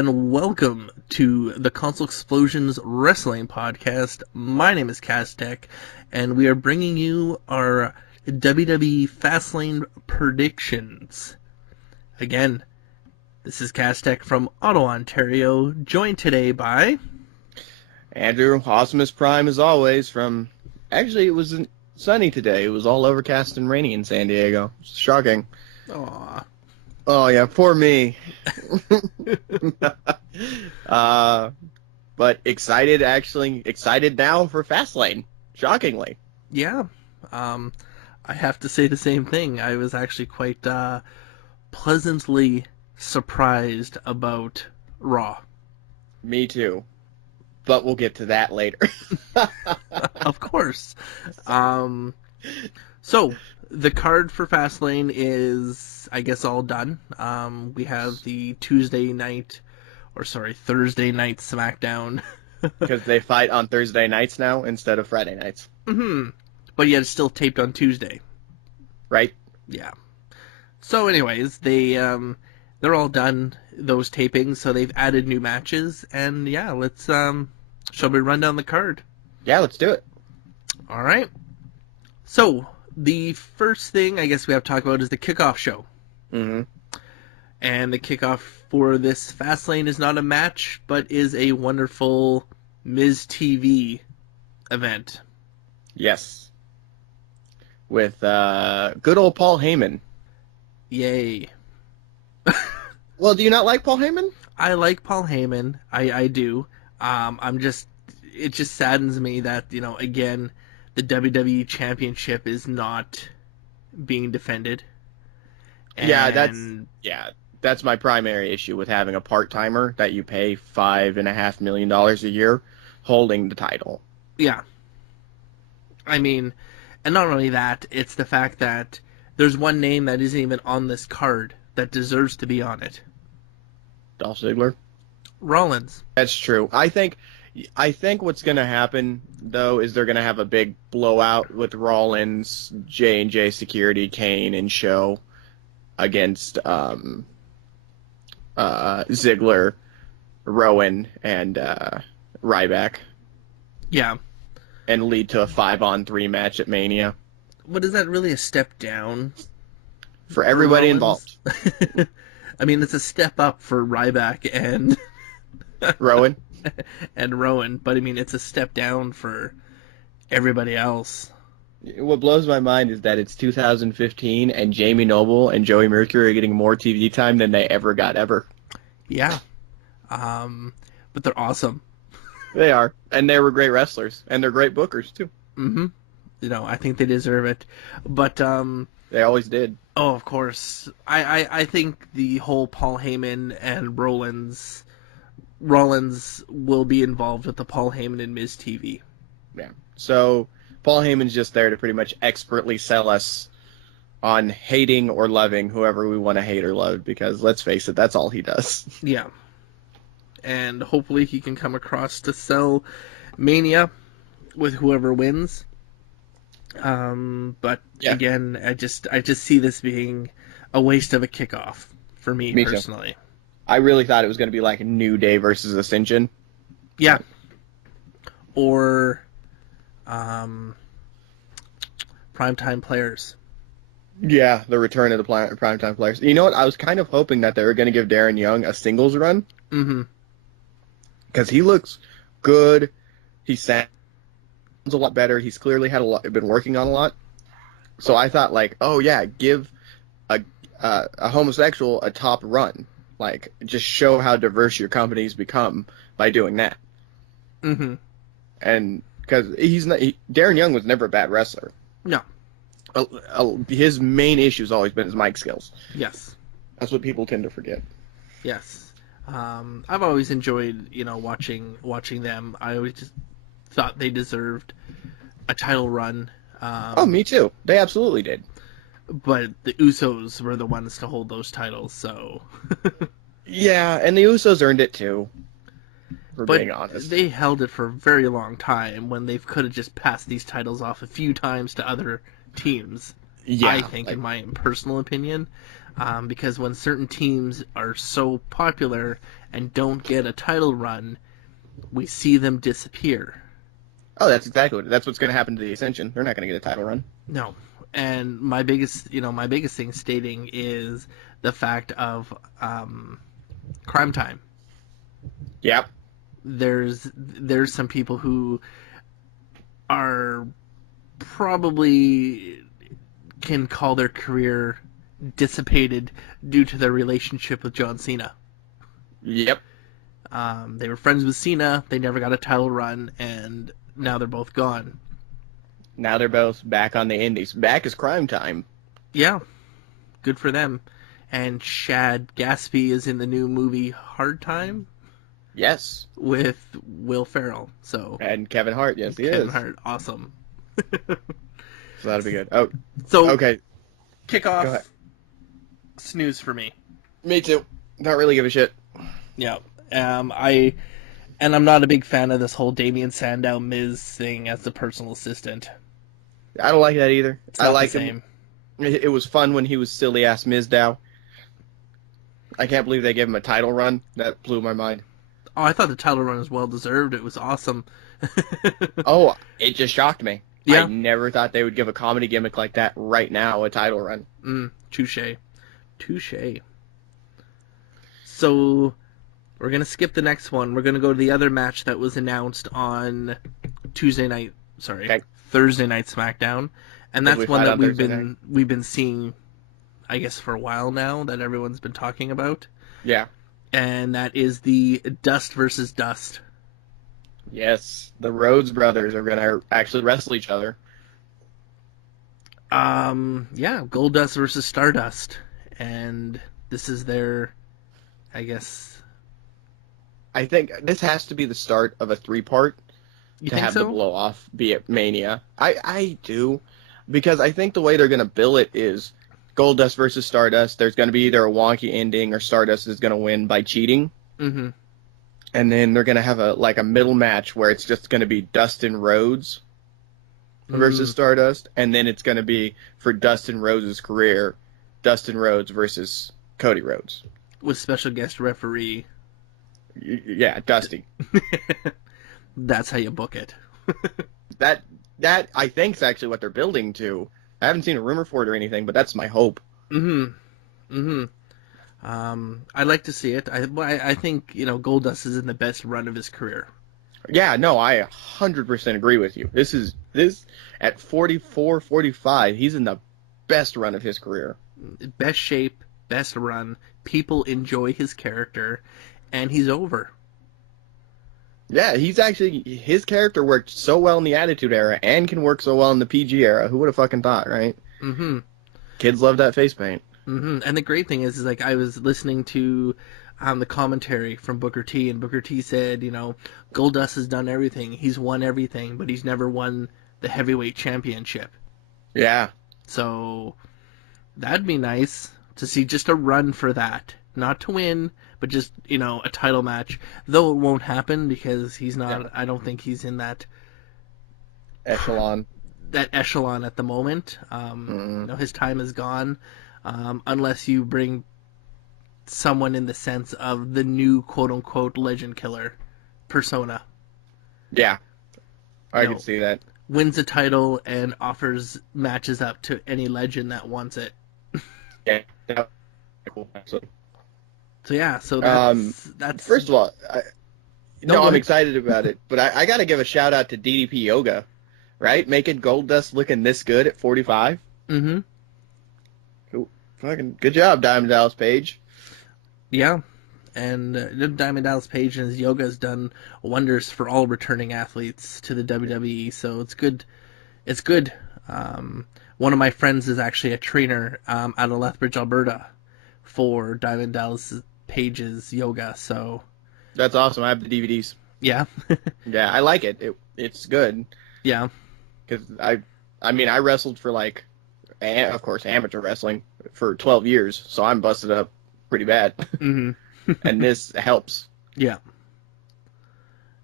and welcome to the Console Xplosion Wrestling Podcast. My name is Kaztech, and we are bringing you our WWE Fastlane Predictions. Again, this is Kaztech from Ottawa, Ontario, joined today by... Andrew, Awesomeness Prime as always from... Actually, it was sunny today. It was all overcast and rainy in San Diego. Shocking. Aww. Oh, yeah, poor me. But excited now for Fastlane, shockingly. Yeah, I have to say the same thing. I was actually quite pleasantly surprised about Raw. Me too. But we'll get to that later. Of course. So, the card for Fastlane is, I guess, all done. We have the Thursday night SmackDown. Because they fight on Thursday nights now instead of Friday nights. Mm-hmm. But yet it's still taped on Tuesday. Right? Yeah. So anyways, they're all done, those tapings, so they've added new matches, and yeah, let's, shall we run down the card? Yeah, let's do it. Alright. So, the first thing I guess we have to talk about is the kickoff show. Mm-hmm. And the kickoff for this Fastlane is not a match, but is a wonderful Miz TV event. Yes. With good old Paul Heyman. Yay. Well, do you not like Paul Heyman? I like Paul Heyman. I do. It just saddens me that, again, the WWE Championship is not being defended. That's my primary issue with having a part-timer that you pay $5.5 million a year holding the title. Yeah. I mean, and not only that, it's the fact that there's one name that isn't even on this card that deserves to be on it. Dolph Ziggler? Rollins. That's true. I think what's going to happen, though, is they're going to have a big blowout with Rollins, J&J Security, Kane, and Show against Ziggler, Rowan, and Ryback. Yeah. And lead to a 5-on-3 match at Mania. But is that really a step down? For everybody involved. I mean, it's a step up for Ryback and... Rowan. And Rowan, but I mean, it's a step down for everybody else. What blows my mind is that it's 2015 and Jamie Noble and Joey Mercury are getting more TV time than they ever got ever. Yeah. But they're awesome. They are. And they were great wrestlers. And they're great bookers, too. Mm-hmm. I think they deserve it. But, they always did. Oh, of course. I think the whole Paul Heyman and Rollins will be involved with the Paul Heyman and Miz TV. Yeah. So Paul Heyman's just there to pretty much expertly sell us on hating or loving whoever we want to hate or love, because let's face it, that's all he does. Yeah. And hopefully he can come across to sell Mania with whoever wins. But yeah. Again, I just see this being a waste of a kickoff for me personally. Too. I really thought it was going to be like New Day versus Ascension. Yeah. Or Primetime Players. Yeah, the return of the Primetime Players. You know what? I was kind of hoping that they were going to give Darren Young a singles run. Mm-hmm. Because he looks good. He sounds a lot better. He's clearly been working on a lot. So I thought, like, oh yeah, give a homosexual a top run. Like, just show how diverse your company's become by doing that. Mm-hmm. And because Darren Young was never a bad wrestler. No. His main issue has always been his mic skills. Yes. That's what people tend to forget. Yes. I've always enjoyed, watching them. I always just thought they deserved a title run. Me too. They absolutely did. But the Usos were the ones to hold those titles, so... Yeah, and the Usos earned it too, being honest. They held it for a very long time when they could have just passed these titles off a few times to other teams. Yeah, I think, in my personal opinion. because when certain teams are so popular and don't get a title run, we see them disappear. Oh, that's what's going to happen to the Ascension. They're not going to get a title run. No. And my biggest thing stating is the fact of Crime Time. Yep. There's some people who are probably can call their career dissipated due to their relationship with John Cena. Yep. They were friends with Cena, they never got a title run, and now they're both gone. Now they're both back on the indies. Back is Crime Time. Yeah, good for them. And Shad Gatsby is in the new movie Hard Time. Yes. With Will Ferrell. And Kevin Hart. Yes, he is. Kevin Hart, awesome. So that'll be good. Oh, so okay. Kickoff. Snooze for me. Me too. Don't really give a shit. Yeah. I'm not a big fan of this whole Damien Sandow Miz thing as the personal assistant. I don't like that either. It's not I like the same. him. It was fun when he was silly ass Mizdow. I can't believe they gave him a title run. That blew my mind. Oh, I thought the title run was well deserved. It was awesome. Oh, it just shocked me. Yeah. I never thought they would give a comedy gimmick like that right now a title run. Touche. So, we're going to skip the next one. We're going to go to the other match that was announced on Thursday Night SmackDown. And that's one that we've been seeing, I guess, for a while now, that everyone's been talking about. Yeah. And that is the Dust versus Dust. Yes, the Rhodes brothers are going to actually wrestle each other. Yeah, Goldust versus Stardust. And this is their, I guess... I think this has to be the start of a 3-part You to think have so? the blow-off be at Mania. I do, because I think the way they're going to bill it is Goldust versus Stardust. There's going to be either a wonky ending or Stardust is going to win by cheating. Mm-hmm. And then they're going to have a middle match where it's just going to be Dustin Rhodes versus Stardust. And then it's going to be, for Dustin Rhodes' career, Dustin Rhodes versus Cody Rhodes. With special guest referee. Yeah, Dusty. That's how you book it. That I think is actually what they're building to. I haven't seen a rumor for it or anything, but that's my hope. I'd like to see it. I think Goldust is in the best run of his career. Yeah, no, I 100% agree with you. This at 44, 45, he's in the best run of his career. Best shape, best run. People enjoy his character, and he's over. Yeah, his character worked so well in the Attitude Era and can work so well in the PG era. Who would have fucking thought, right? Mm-hmm. Kids love that face paint. Mm-hmm. And the great thing is like I was listening to the commentary from Booker T, and Booker T said, Goldust has done everything. He's won everything, but he's never won the heavyweight championship. Yeah. So that'd be nice to see, just a run for that. Not to win, but just, a title match. Though it won't happen because he's not, I don't think he's in that echelon at the moment. His time is gone. Unless you bring someone in the sense of the new quote-unquote legend killer persona. Yeah. I can see that. Wins a title and offers matches up to any legend that wants it. Yeah. Cool. So that's first of all, I'm excited about it, but I got to give a shout out to DDP Yoga, right? Making Goldust looking this good at 45. Mm-hmm. Cool. Fucking good job, Diamond Dallas Page. Yeah, and Diamond Dallas Page and his yoga has done wonders for all returning athletes to the WWE. So it's good. It's good. One of my friends is actually a trainer out of Lethbridge, Alberta, for Diamond Dallas Page's yoga. So that's awesome. I have the DVDs. Yeah. Yeah, I like it. It's good. Yeah. Because I wrestled for of course, amateur wrestling for 12 years, so I'm busted up pretty bad. Mm-hmm. And this helps. Yeah.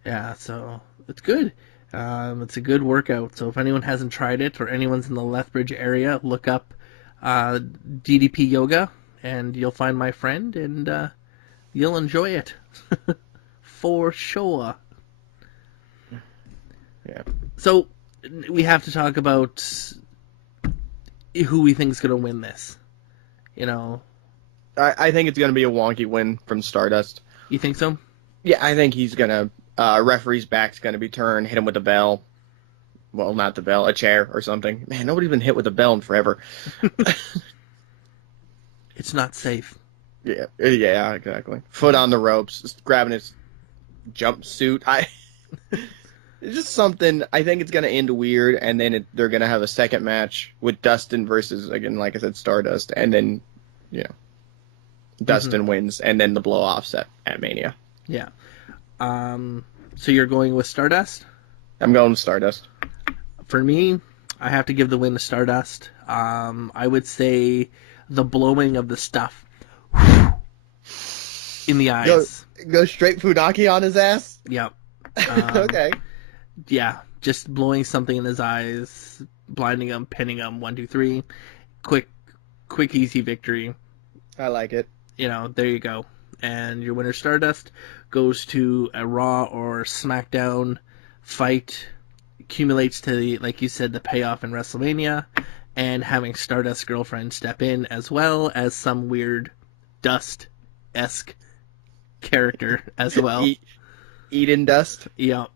Yeah, so it's good. It's a good workout. So if anyone hasn't tried it or anyone's in the Lethbridge area, look up DDP Yoga and you'll find my friend, and you'll enjoy it. For sure. Yeah. So, we have to talk about who we think's going to win this. You know, I think it's going to be a wonky win from Stardust. you think so? Yeah, I think he's going to... referee's back's going to be turned, hit him with a bell. Well, not the bell, a chair or something. Man, nobody's been hit with a bell in forever. It's not safe. Yeah, exactly. Foot on the ropes, just grabbing his jumpsuit. It's just something. I think it's gonna end weird, and then they're gonna have a second match with Dustin versus, again, like I said, Stardust, and then Dustin wins, and then the blow off set at Mania. Yeah. So you're going with Stardust? I'm going with Stardust. For me, I have to give the win to Stardust. I would say the blowing of the stuff in the eyes. Go straight Funaki on his ass? Yep. Okay. Yeah, just blowing something in his eyes, blinding him, pinning him, 1, 2, 3. Quick, easy victory. I like it. There you go. And your winner, Stardust, goes to a Raw or SmackDown fight, accumulates to, like you said, the payoff in WrestleMania, and having Stardust's girlfriend step in, as well as some weird Dust-esque character as well. Eden Dust? Yeah.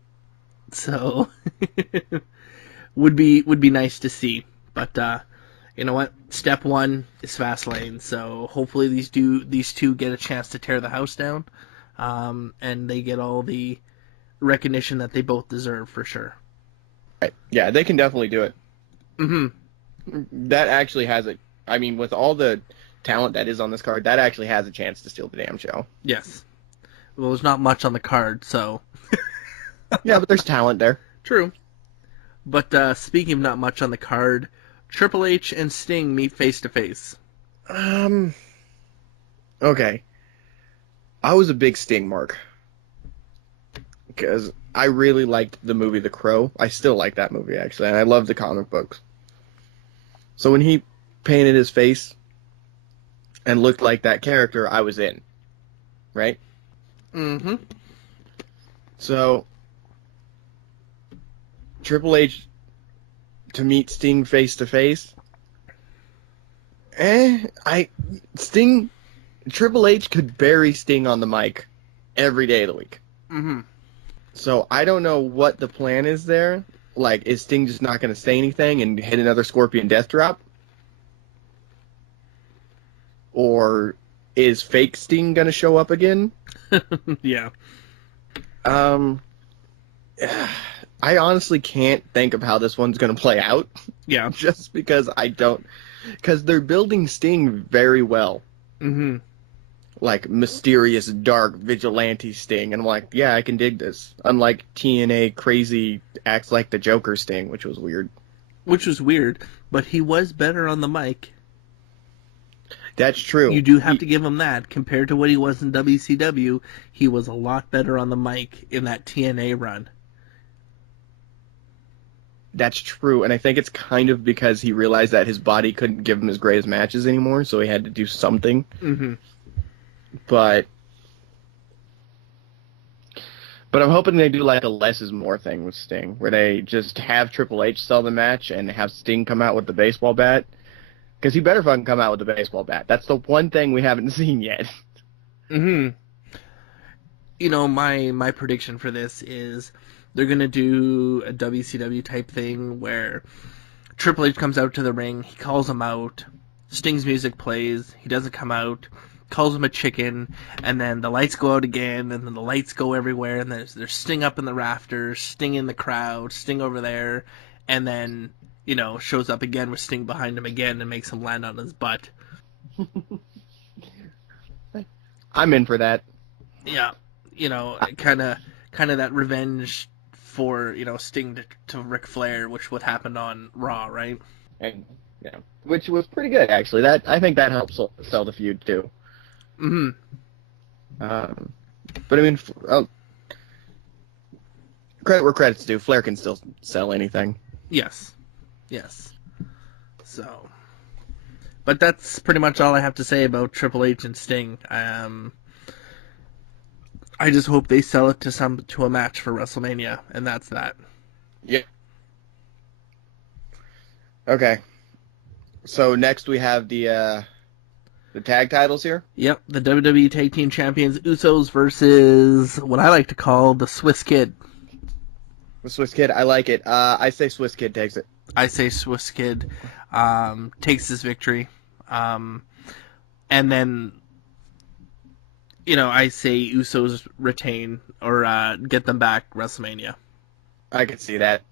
So, would be nice to see. But, you know what? Step 1 is Fastlane, so hopefully these two get a chance to tear the house down, and they get all the recognition that they both deserve, for sure. Right. Yeah, they can definitely do it. Mm-hmm. That actually has it. I mean, with all the talent that is on this card, that actually has a chance to steal the damn show. Yes. Well, there's not much on the card, so... Yeah, but there's talent there. True. But speaking of not much on the card, Triple H and Sting meet face to face. Okay. I was a big Sting mark. Because I really liked the movie The Crow. I still like that movie, actually, and I love the comic books. So when he painted his face and looked like that character, I was in. Right? Mm-hmm. So, Triple H to meet Sting face to face. Triple H could bury Sting on the mic every day of the week. Mm-hmm. So I don't know what the plan is there. Like, is Sting just not going to say anything and hit another Scorpion Death Drop? Or is fake Sting going to show up again? Yeah. I honestly can't think of how this one's going to play out. Yeah. Just because because they're building Sting very well. Mm-hmm. Like, mysterious, dark, vigilante Sting. And I'm like, yeah, I can dig this. Unlike TNA crazy, acts like the Joker Sting, which was weird. Which was weird, but he was better on the mic. That's true. You do have to give him that. Compared to what he was in WCW, he was a lot better on the mic in that TNA run. That's true, and I think it's kind of because he realized that his body couldn't give him his greatest matches anymore, so he had to do something. Mm-hmm. But I'm hoping they do like a less is more thing with Sting, where they just have Triple H sell the match and have Sting come out with the baseball bat. Because he better fucking come out with the baseball bat. That's the one thing we haven't seen yet. Mm-hmm. My prediction for this is they're going to do a WCW type thing where Triple H comes out to the ring, he calls him out, Sting's music plays, he doesn't come out, calls him a chicken, and then the lights go out again, and then the lights go everywhere, and there's Sting up in the rafters, Sting in the crowd, Sting over there, and then, shows up again with Sting behind him again and makes him land on his butt. I'm in for that. Yeah, kind of that revenge for, Sting to Ric Flair, which would happen on Raw, right? And which was pretty good, actually. I think that helps sell the feud too. Mm-hmm. But I mean, credit where credit's due. Flair can still sell anything. Yes. So, But that's pretty much all I have to say about Triple H and Sting. I just hope they sell it to a match for WrestleMania, and that's that. Yeah. Okay. So next we have the tag titles here. Yep, the WWE Tag Team Champions Usos versus what I like to call the Swiss Kid. The Swiss Kid, I like it. I say Swiss Kid takes it. I say Swiss Kid takes this victory. And then, I say Usos retain or get them back WrestleMania. I could see that.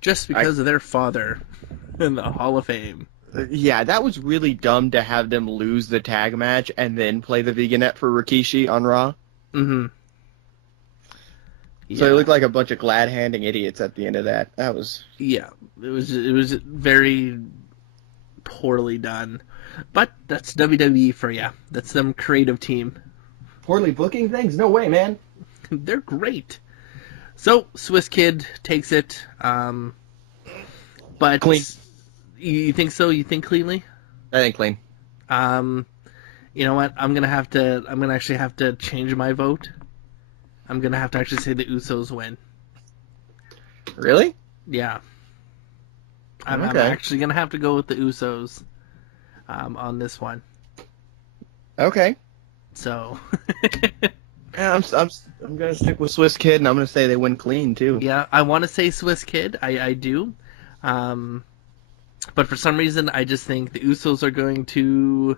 Just because of their father in the Hall of Fame. Yeah, that was really dumb to have them lose the tag match and then play the Veganette for Rikishi on Raw. Mm-hmm. Yeah. So they looked like a bunch of glad-handing idiots at the end of that. That was... Yeah, it was very poorly done. But that's WWE for you. That's them creative team. Poorly booking things? No way, man. They're great. So, Swiss Kid takes it. But... Clean. You think so? You think cleanly? I think clean. You know what? I'm gonna actually have to change my vote. I'm gonna have to actually say the Usos win. Really? Yeah. I'm Okay. actually gonna have to go with the Usos on this one. Okay. So. Yeah, I'm gonna stick with Swiss Kid, and I'm gonna say they win clean too. Yeah, I want to say Swiss Kid. I do. But for some reason, I just think the Usos are going to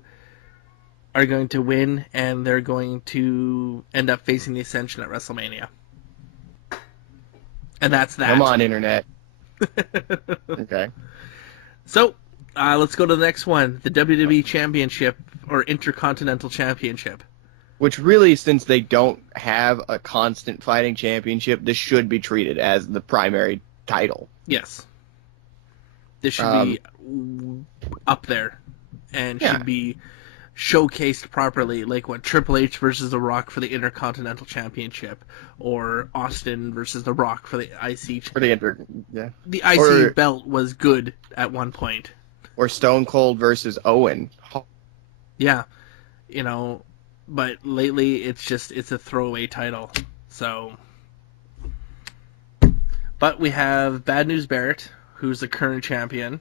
win, and they're going to end up facing the Ascension at WrestleMania. And that's that. Come on, Internet. Okay. So, let's go to the next one. The WWE Championship, or Intercontinental Championship. Which really, since they don't have a constant fighting championship, this should be treated as the primary title. Yes. This should be up there and should be showcased properly, like what Triple H versus The Rock for the Intercontinental Championship, or Austin versus The Rock for the IC. The IC belt was good at one point. Or Stone Cold versus Owen. Yeah, but lately it's a throwaway title. So, but we have Bad News Barrett, who's the current champion,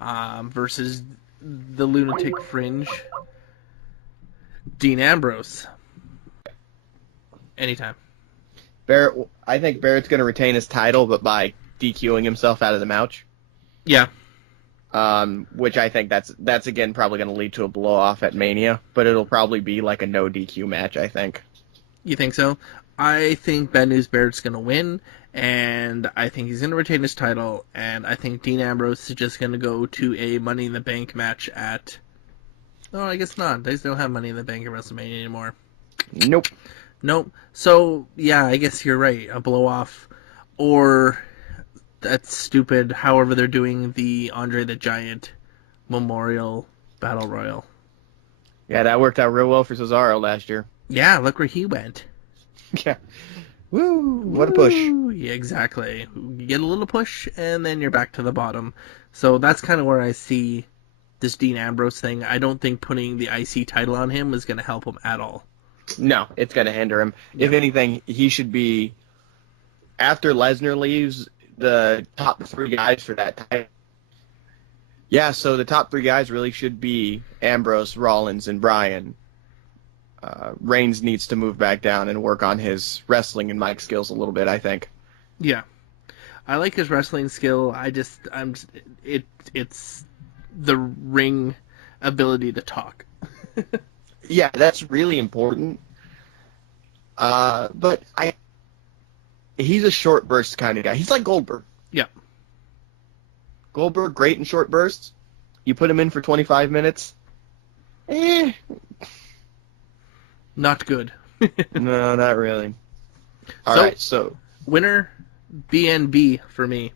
versus the Lunatic Fringe, Dean Ambrose. Anytime. I think Barrett's going to retain his title, but by DQing himself out of the match. Yeah. Which I think that's again probably going to lead to a blow-off at Mania, but it'll probably be like a no DQ match, I think. You think so? I think Bad News Barrett's going to win, and I think he's going to retain his title, and I think Dean Ambrose is just going to go to a Money in the Bank match at... Oh, I guess not. They don't have Money in the Bank at WrestleMania anymore. Nope. So, yeah, I guess you're right. A blow-off. Or... That's stupid. However, they're doing the Andre the Giant Memorial Battle Royal. Yeah, that worked out real well for Cesaro last year. Yeah, look where he went. Yeah. Woo! What a push. Yeah, exactly. You get a little push, and then you're back to the bottom. So that's kind of where I see this Dean Ambrose thing. I don't think putting the IC title on him is going to help him at all. No, it's going to hinder him. Yeah. If anything, he should be, after Lesnar leaves, the top three guys for that title. Yeah, so the top three guys really should be Ambrose, Rollins, and Bryan. Reigns needs to move back down and work on his wrestling and mic skills a little bit, I think. Yeah. I like his wrestling skill. It's the ring ability to talk. Yeah, that's really important. But he's a short burst kind of guy. He's like Goldberg. Yeah. Goldberg, great in short bursts. You put him in for 25 minutes. Not good. No, not really. All right, so winner, BNB for me.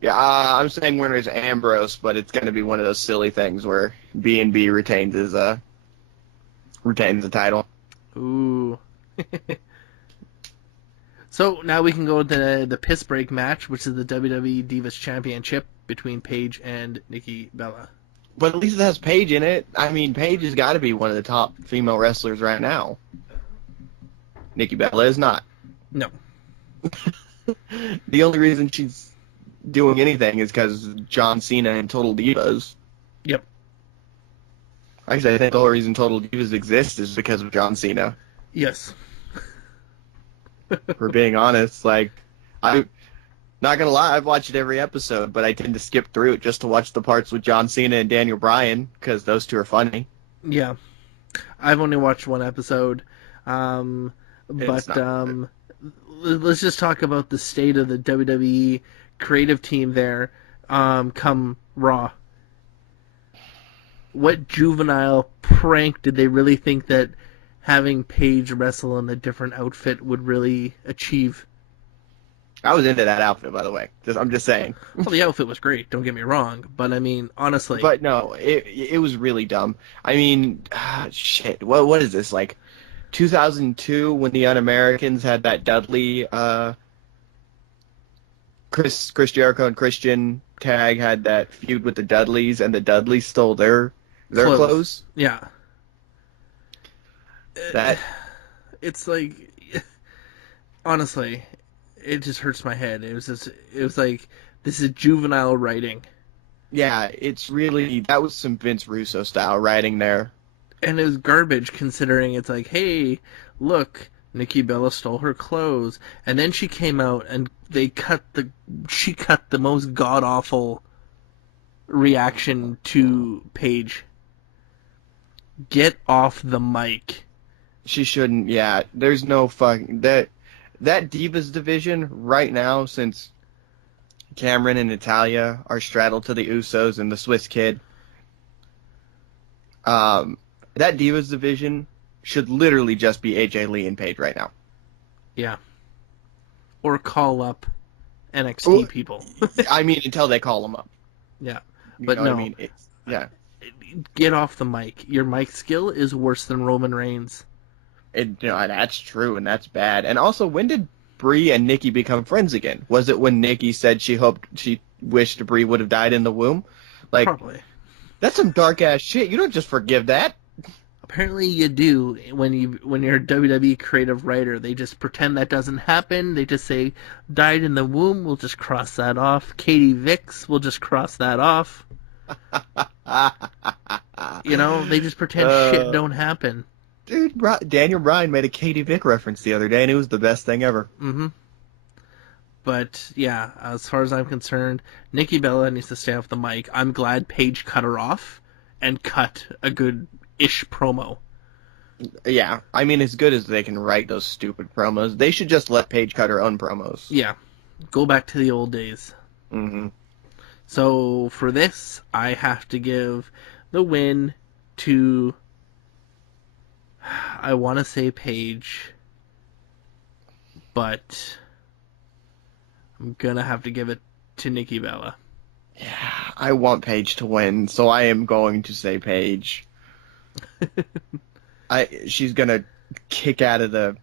Yeah, I'm saying winner is Ambrose, but it's going to be one of those silly things where BNB retains the title. Ooh. So now we can go to the piss break match, which is the WWE Divas Championship between Paige and Nikki Bella. But at least it has Paige in it. I mean, Paige has got to be one of the top female wrestlers right now. Nikki Bella is not. No. The only reason she's doing anything is because John Cena and Total Divas. Yep. Actually, I think the only reason Total Divas exists is because of John Cena. Yes. For being honest, like, I'm not gonna lie, I've watched every episode, but I tend to skip through it just to watch the parts with John Cena and Daniel Bryan because those two are funny. Yeah. I've only watched one episode, It's not let's just talk about the state of the WWE creative team there. Come Raw. What juvenile prank did they really think that having Paige wrestle in a different outfit would really achieve? I was into that outfit, by the way. I'm just saying. Well, the outfit was great, don't get me wrong, but I mean, honestly. But no, it was really dumb. I mean, shit. What is this, like 2002 when the Un-Americans had that Dudley, Chris Jericho and Christian tag had that feud with the Dudleys, and the Dudleys stole their clothes. Yeah. That It's like, honestly, it just hurts my head. It was like, this is juvenile writing. Yeah, it's really, that was some Vince Russo style writing there. And it was garbage considering it's like, hey, look, Nikki Bella stole her clothes. And then she came out and she cut the most god-awful reaction to Paige. Get off the mic. She shouldn't, yeah. There's no fucking, that Divas division right now, since Cameron and Natalya are straddled to the Usos and the Swiss Kid, that Divas division should literally just be AJ Lee and Paige right now. Yeah. Or call up NXT people. I mean, until they call them up. Yeah. You But know no. what I mean? Yeah. Get off the mic. Your mic skill is worse than Roman Reigns. That's true, and that's bad. And also, when did Brie and Nikki become friends again? Was it when Nikki said she wished Brie would have died in the womb? Like, Probably. That's some dark ass shit. You don't just forgive that. Apparently you do when you're a WWE creative writer. They just pretend that doesn't happen. They just say, died in the womb, we'll just cross that off. Katie Vicks, we'll just cross that off. They just pretend shit don't happen. Dude, Daniel Bryan made a Katie Vick reference the other day, and it was the best thing ever. Mm-hmm. But, yeah, as far as I'm concerned, Nikki Bella needs to stay off the mic. I'm glad Paige cut her off and cut a good-ish promo. Yeah, I mean, as good as they can write those stupid promos, they should just let Paige cut her own promos. Yeah, go back to the old days. Mm-hmm. So, for this, I have to give the win to... I want to say Paige, but I'm going to have to give it to Nikki Bella. Yeah, I want Paige to win, so I am going to say Paige. She's going to kick out of the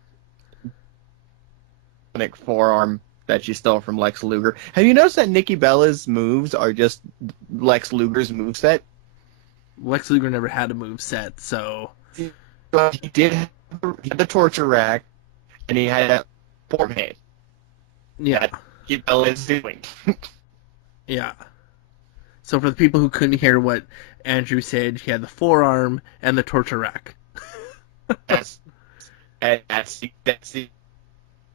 forearm that she stole from Lex Luger. Have you noticed that Nikki Bella's moves are just Lex Luger's moveset? Lex Luger never had a move set, so... But he had the torture rack, and he had a form head. Yeah. Nikki Bella is doing. Yeah. So for the people who couldn't hear what Andrew said, he had the forearm and the torture rack. That's the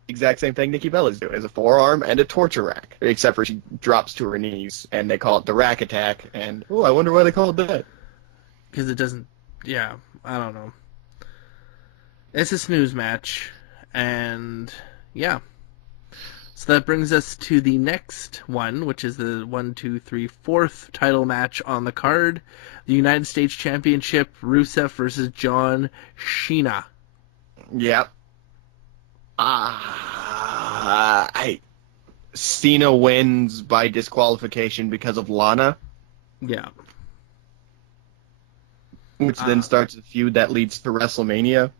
exact same thing Nikki Bella's doing, is a forearm and a torture rack, except for she drops to her knees, and they call it the rack attack, and, I wonder why they call it that. Because it doesn't... Yeah, I don't know. It's a snooze match, and yeah. So that brings us to the next one, which is the 4th title match on the card. The United States Championship, Rusev versus John Cena. Yep. Cena wins by disqualification because of Lana. Yeah. Which then starts a feud that leads to WrestleMania.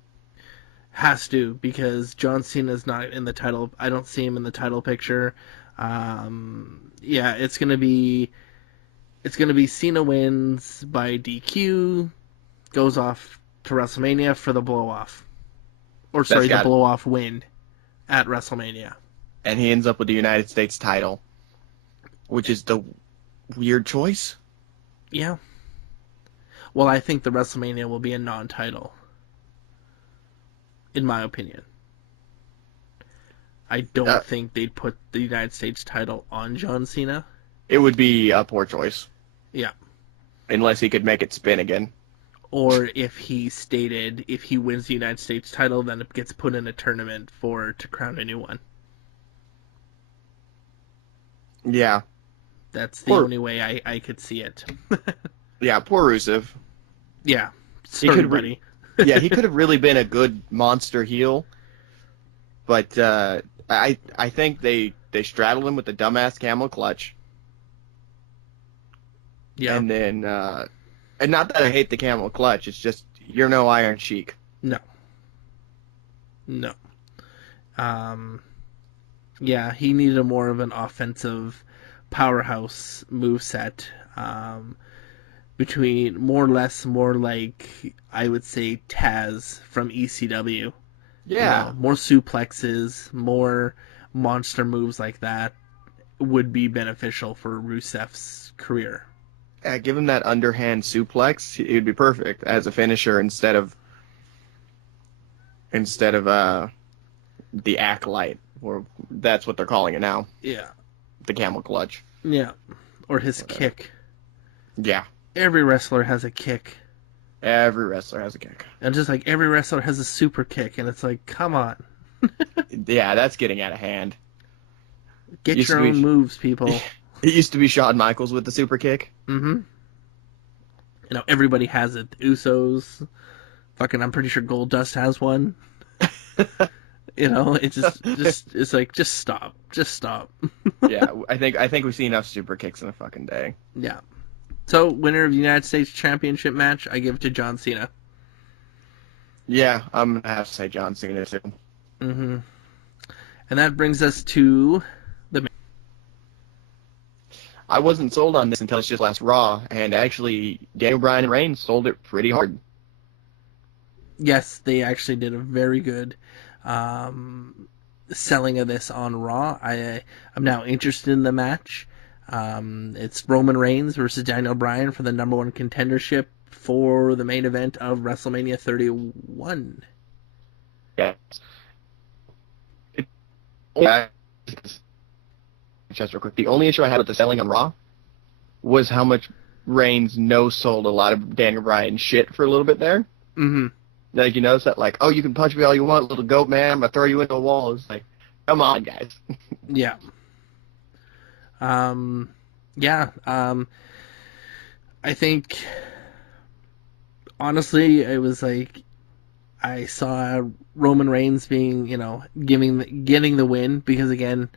Has to, because John Cena's not in the title. I don't see him in the title picture. Yeah, it's going to be It's going to be Cena wins by DQ, goes off to WrestleMania for the blow-off. Or, sorry, the blow-off win at WrestleMania. And he ends up with the United States title, which is the weird choice. Yeah. Well, I think the WrestleMania will be a non-title. In my opinion. I don't think they'd put the United States title on John Cena. It would be a poor choice. Yeah. Unless he could make it spin again. Or if he stated if he wins the United States title, then it gets put in a tournament to crown a new one. Yeah. That's the only way I could see it. Yeah, poor Rusev. Yeah. Sorry, buddy. Yeah, he could have really been a good monster heel. But I think they straddled him with the dumbass camel clutch. Yeah. And then, and not that I hate the camel clutch, it's just, you're no Iron Sheik. No. Yeah, he needed more of an offensive powerhouse moveset. More like, I would say, Taz from ECW. Yeah. You know, more suplexes, more monster moves like that would be beneficial for Rusev's career. Yeah, give him that underhand suplex. It would be perfect as a finisher instead of the acolyte, or that's what they're calling it now. Yeah. The camel clutch. Yeah. Or his kick. Yeah. Every wrestler has a kick. Every wrestler has a kick. And just like every wrestler has a super kick, and it's like, come on. Yeah, that's getting out of hand. Get your own moves, people. It used to be Shawn Michaels with the super kick. Mm-hmm. You know, everybody has it. The Usos. Fucking, I'm pretty sure Goldust has one. You know, it's it's like, just stop. Just stop. Yeah, I think we've seen enough super kicks in a fucking day. Yeah. So, winner of the United States Championship match, I give it to John Cena. Yeah, I'm going to have to say John Cena, too. Mm-hmm. And that brings us to the main. I wasn't sold on this until it's just last Raw, and actually, Daniel Bryan and Reigns sold it pretty hard. Yes, they actually did a very good selling of this on Raw. I'm now interested in the match. It's Roman Reigns versus Daniel Bryan for the number one contendership for the main event of WrestleMania 31. Yes. Just real quick, the only issue I had with the selling on Raw was how much Reigns no-sold a lot of Daniel Bryan shit for a little bit there. Mm-hmm. Like, you notice that, like, oh, you can punch me all you want, little goat man, I'm going to throw you into a wall. It's like, come on, guys. Yeah. I think, honestly, it was like, I saw Roman Reigns being, getting the win, because again,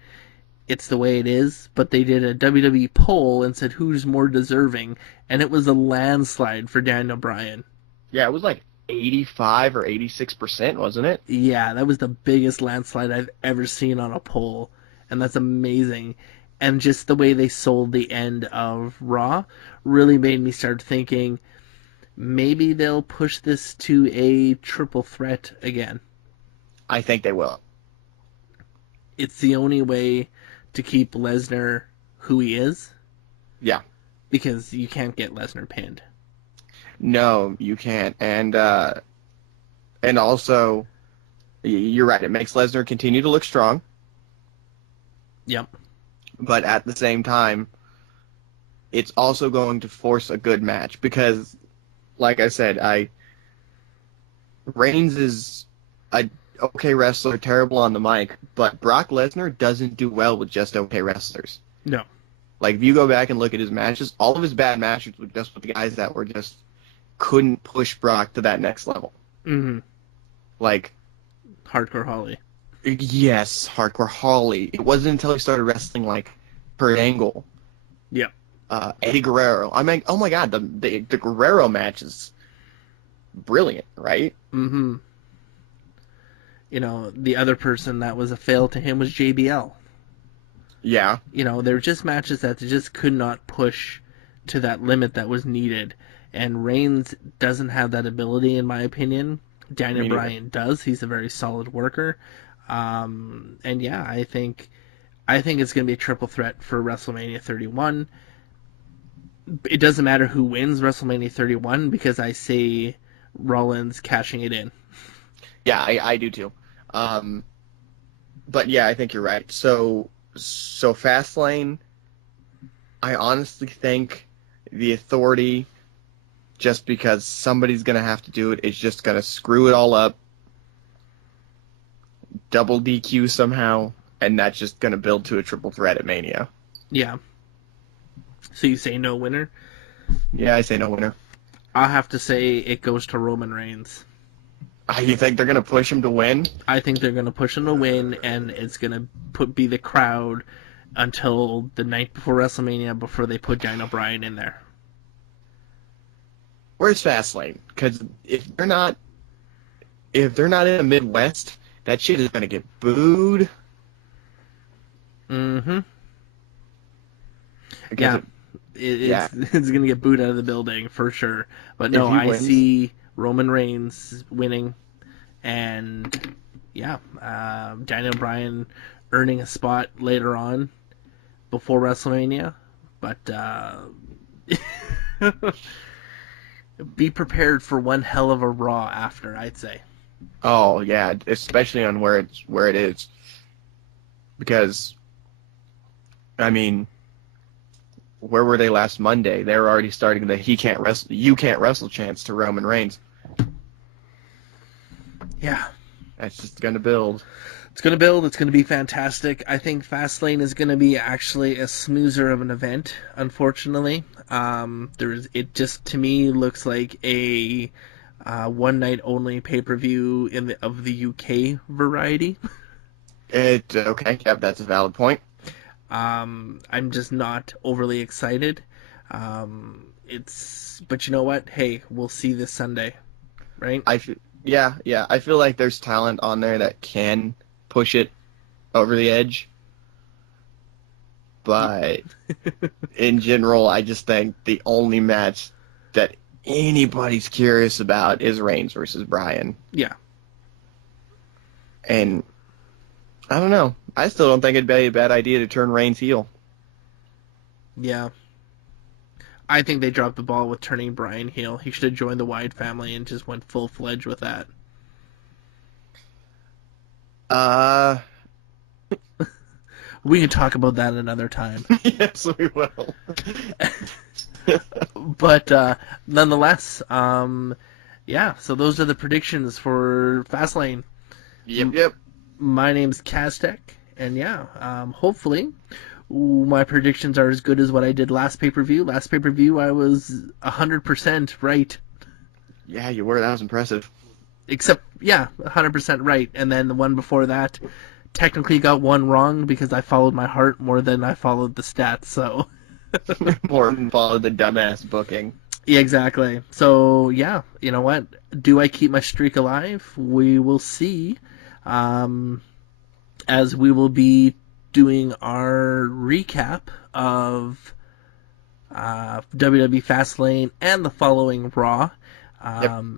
it's the way it is, but they did a WWE poll and said who's more deserving, and it was a landslide for Daniel Bryan. Yeah, it was like 85 or 86%, wasn't it? Yeah, that was the biggest landslide I've ever seen on a poll, and that's amazing. And just the way they sold the end of Raw really made me start thinking maybe they'll push this to a triple threat again. I think they will. It's the only way to keep Lesnar who he is. Yeah. Because you can't get Lesnar pinned. No, you can't. And also, you're right, it makes Lesnar continue to look strong. Yep. But at the same time, it's also going to force a good match because, like I said, Reigns is a okay wrestler, terrible on the mic, but Brock Lesnar doesn't do well with just okay wrestlers. No. Like, if you go back and look at his matches, all of his bad matches were just with the guys that were just couldn't push Brock to that next level. Mm-hmm. Like, Hardcore Holly. Yes, Hardcore Holly. It wasn't until he started wrestling like Kurt Angle. Yeah. Eddie Guerrero. I mean, oh my God, the Guerrero match is brilliant, right? Mm-hmm. The other person that was a fail to him was JBL. Yeah. They were just matches that they just could not push to that limit that was needed. And Reigns doesn't have that ability, in my opinion. Daniel Me neither. Bryan does. He's a very solid worker. And yeah, I think it's going to be a triple threat for WrestleMania 31. It doesn't matter who wins WrestleMania 31 because I say Rollins cashing it in. Yeah, I do too. But yeah, I think you're right. So Fastlane, I honestly think the Authority, just because somebody's going to have to do it, is just going to screw it all up, double DQ somehow, and that's just going to build to a triple threat at Mania. Yeah. So you say no winner? Yeah, I say no winner. I'll have to say it goes to Roman Reigns. You think they're going to push him to win? I think they're going to push him to win, and it's going to be the crowd until the night before WrestleMania before they put Daniel Bryan in there. Where's Fastlane? Because if they're not in the Midwest, that shit is going to get booed. Mm-hmm. Because It's going to get booed out of the building for sure. But no, I see Roman Reigns winning, and yeah, Daniel Bryan earning a spot later on before WrestleMania. But be prepared for one hell of a Raw after, I'd say. Oh yeah, especially on where it is, because I mean, where were they last Monday? They were already starting the you can't wrestle chants to Roman Reigns. Yeah, that's just gonna build. It's going to build. It's going to be fantastic. I think Fastlane is going to be actually a smoother of an event, unfortunately. It just, to me, looks like a one-night-only pay-per-view of the UK variety. Okay, yep, that's a valid point. I'm just not overly excited. But you know what? Hey, we'll see this Sunday, right? I feel like there's talent on there that can push it over the edge. But in general, I just think the only match that anybody's curious about is Reigns versus Bryan. Yeah. And I don't know. I still don't think it'd be a bad idea to turn Reigns heel. Yeah. I think they dropped the ball with turning Bryan heel. He should have joined the Wyatt family and just went full-fledged with that. We can talk about that another time. Yes, we will. But nonetheless, yeah, so those are the predictions for Fastlane. Yep. My name's Kaztek, and yeah, hopefully my predictions are as good as what I did last pay-per-view. Last pay-per-view, I was 100% right. Yeah, you were. That was impressive. Except, yeah, 100% right. And then the one before that technically got one wrong because I followed my heart more than I followed the stats, so... More than followed the dumbass booking. Yeah, exactly. So, yeah, you know what? Do I keep my streak alive? We will see. As we will be doing our recap of WWE Fastlane and the following Raw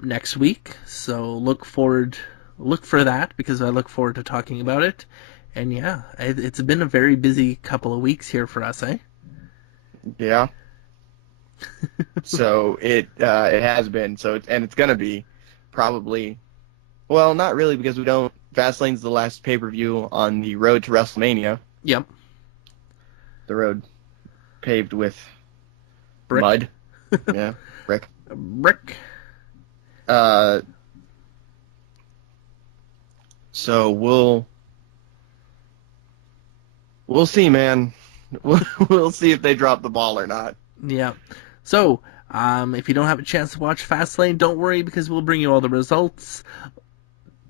next week. So look for that because I look forward to talking about it. And yeah, it's been a very busy couple of weeks here for us, eh? Yeah. So it has been. It's gonna be probably. Well, not really because we don't. Fastlane's the last pay-per-view on the road to WrestleMania. Yep. The road paved with brick. Mud. Yeah, brick. Brick. So we'll see, man. We'll see if they drop the ball or not. Yeah. So, if you don't have a chance to watch Fastlane, don't worry because we'll bring you all the results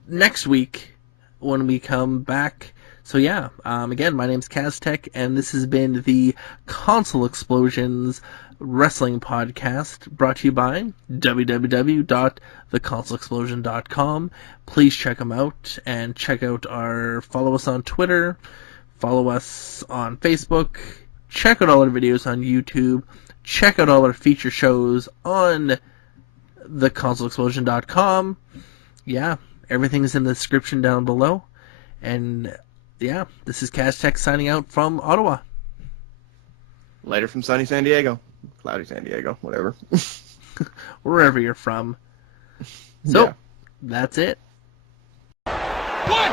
next week when we come back. So yeah, again, my name's Kaztek, and this has been the Console Xplosions Wrestling Podcast, brought to you by www.theconsoleexplosion.com. Please check them out, and follow us on Twitter, follow us on Facebook, check out all our videos on YouTube, check out all our feature shows on the ConsoleXplosion.com. Yeah, everything's in the description down below. And yeah, this is Castech signing out from Ottawa. Later from sunny San Diego. Cloudy San Diego, whatever. Wherever you're from. So, Yeah. that's it. 1,